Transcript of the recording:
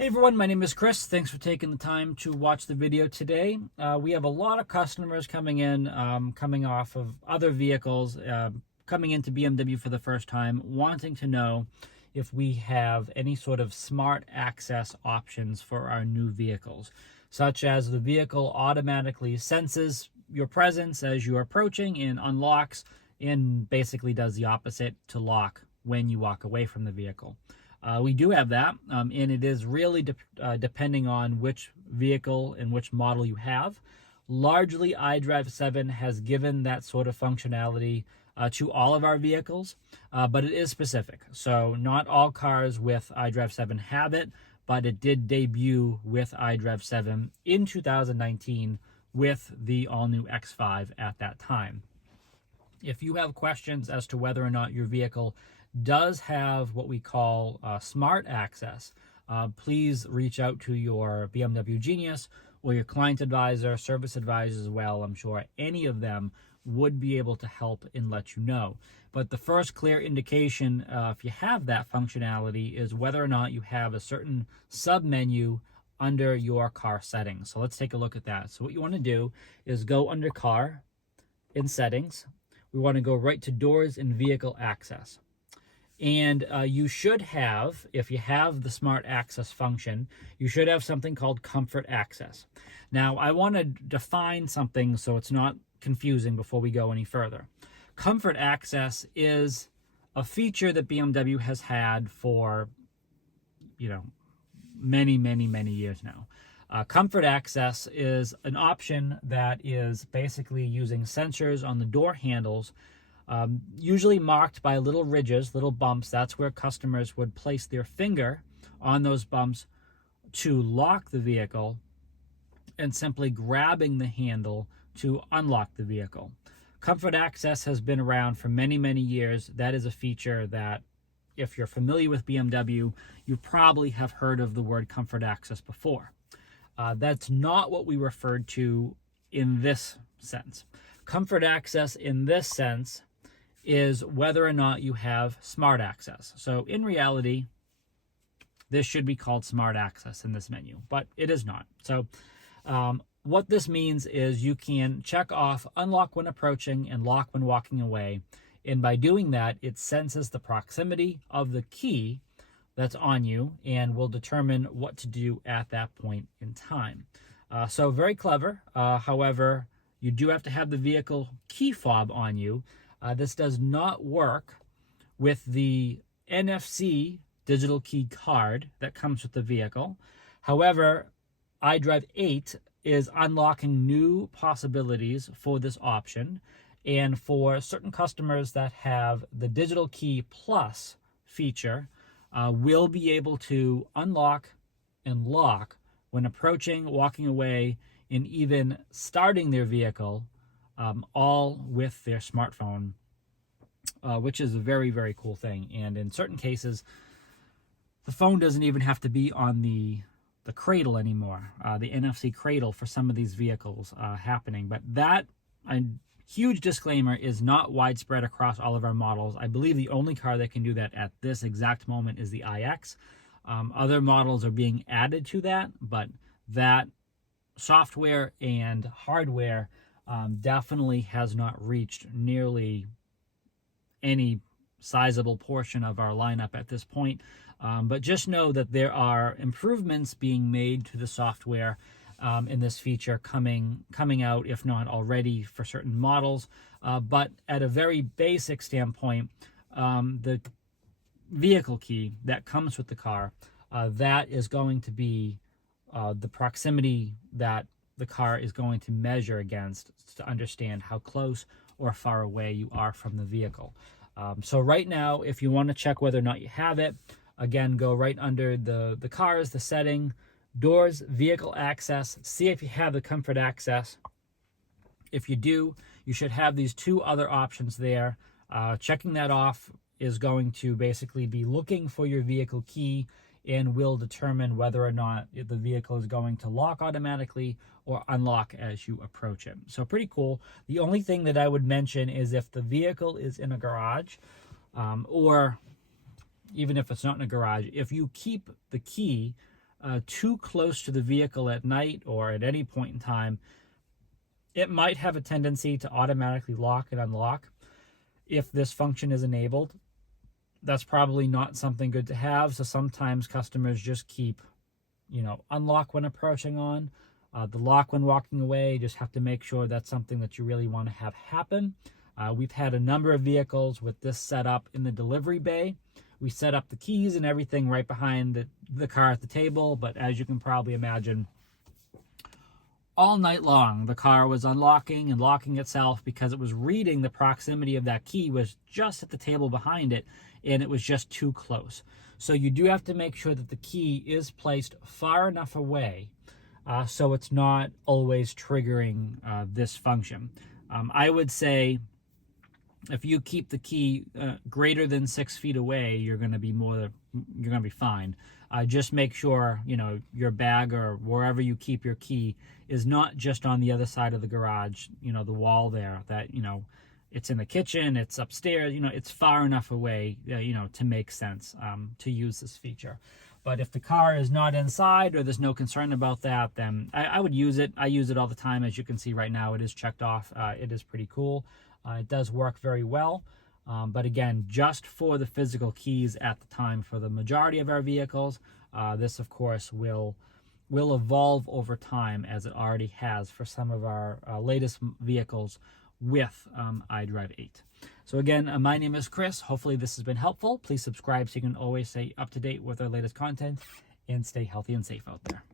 Hey everyone, my name is Chris. Thanks for taking the time to watch the video today. We have a lot of customers coming in, coming off of other vehicles, coming into BMW for the first time, wanting to know if we have any sort of smart access options for our new vehicles, such as the vehicle automatically senses your presence as you are approaching and unlocks, and basically does the opposite to lock when you walk away from the vehicle. We do have that, and it is really depending on which vehicle and which model you have. Largely, iDrive 7 has given that sort of functionality to all of our vehicles, but it is specific. So not all cars with iDrive 7 have it, but it did debut with iDrive 7 in 2019 with the all-new X5 at that time. If you have questions as to whether or not your vehicle does have what we call smart access, please reach out to your BMW Genius or your client advisor, service advisor as well. I'm sure any of them would be able to help and let you know. But the first clear indication, if you have that functionality, is whether or not you have a certain sub-menu under your car settings. So let's take a look at that. So what you want to do is go under Car in Settings. We want to go right to Doors and Vehicle Access. And you should have, if you have the smart access function, you should have something called comfort access. Now, I want to define something so it's not confusing before we go any further. Comfort access is a feature that BMW has had for, many, many, many years now. Comfort access is an option that is basically using sensors on the door handles, usually marked by little ridges, little bumps. That's where customers would place their finger on those bumps to lock the vehicle, and simply grabbing the handle to unlock the vehicle. Comfort access has been around for many, many years. That is a feature that, if you're familiar with BMW, you probably have heard of the word comfort access before. That's not what we referred to in this sense. Comfort access in this sense is whether or not you have smart access. So in reality, this should be called smart access in this menu, but it is not. So what this means is you can check off unlock when approaching and lock when walking away. And by doing that, it senses the proximity of the key that's on you and will determine what to do at that point in time. So very clever. However, you do have to have the vehicle key fob on you. This does not work with the NFC digital key card that comes with the vehicle. However, iDrive 8 is unlocking new possibilities for this option. And for certain customers that have the digital key plus feature, will be able to unlock and lock when approaching, walking away, and even starting their vehicle, all with their smartphone, which is a very, very cool thing. And in certain cases, the phone doesn't even have to be on the cradle anymore, the NFC cradle for some of these vehicles happening. But that, a huge disclaimer, is not widespread across all of our models. I believe the only car that can do that at this exact moment is the iX. Other models are being added to that, but that software and hardware definitely has not reached nearly any sizable portion of our lineup at this point. But just know that there are improvements being made to the software in this feature coming out, if not already, for certain models. But at a very basic standpoint, the vehicle key that comes with the car, that is going to be the proximity that the car is going to measure against to understand how close or far away you are from the vehicle. So right now, if you want to check whether or not you have it, again, go right under the cars, the setting, doors, vehicle access, see if you have the comfort access. If you do, you should have these two other options there. Checking that off is going to basically be looking for your vehicle key and will determine whether or not the vehicle is going to lock automatically or unlock as you approach it. So pretty cool. The only thing that I would mention is if the vehicle is in a garage, or even if it's not in a garage, if you keep the key too close to the vehicle at night or at any point in time, it might have a tendency to automatically lock and unlock. If this function is enabled, that's probably not something good to have. So sometimes customers just keep, unlock when approaching on, the lock when walking away. Just have to make sure that's something that you really want to have happen. We've had a number of vehicles with this set up in the delivery bay. We set up the keys and everything right behind the car at the table, but as you can probably imagine, all night long the car was unlocking and locking itself because it was reading the proximity of that key was just at the table behind it, and it was just too close. So you do have to make sure that the key is placed far enough away so it's not always triggering this function. I would say if you keep the key greater than 6 feet away, you're going to be fine. Just make sure, your bag or wherever you keep your key is not just on the other side of the garage, the wall there, that, it's in the kitchen, it's upstairs, it's far enough away, to make sense to use this feature. But if the car is not inside or there's no concern about that, then I would use it. I use it all the time. As you can see right now, it is checked off. It is pretty cool. It does work very well. But again, just for the physical keys at the time for the majority of our vehicles, this of course will evolve over time, as it already has for some of our latest vehicles with iDrive 8. So again, my name is Chris. Hopefully this has been helpful. Please subscribe so you can always stay up to date with our latest content, and stay healthy and safe out there.